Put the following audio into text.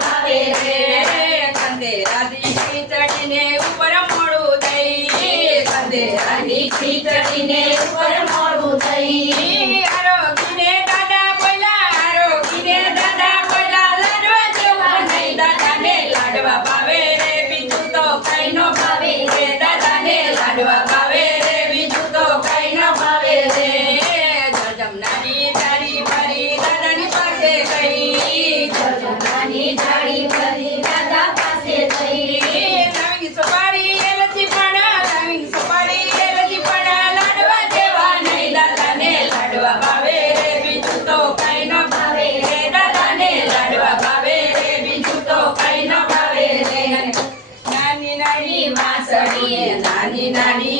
ભાવે રે કંદેરાની ખીચડીને ઉપર મોડું થઈ કંદેરાની ખીચડીને ઉપર મોડું થઈ આરોગીને દાદા બોલ્યા આરોગીને દાદા બોલ્યા લાડવા જેવા નહીં દાદાને લાડવા ભાવે રે બીજું તો કઈ ન ભાવે રે દાદાને લાડવા ભાવે રે બીજું તો કઈ ન ભાવે રે જમનાની થાળી ભરી દાદાની પાસે ગઈ જમનાની થાળી ભરી દાદા પાસે ગઈ નવીન સોપારી એલચી પડા નવીન સોપારી એલચી પડા લાડવા જેવા નહીં દાદાને લાડવા ભાવે રે બીજું તો કઈ ન ભાવે રે દાદાને લાડવા ભાવે રે બીજું તો કઈ ન ભાવે રે નાની નાની વાસળીએ નાની નાની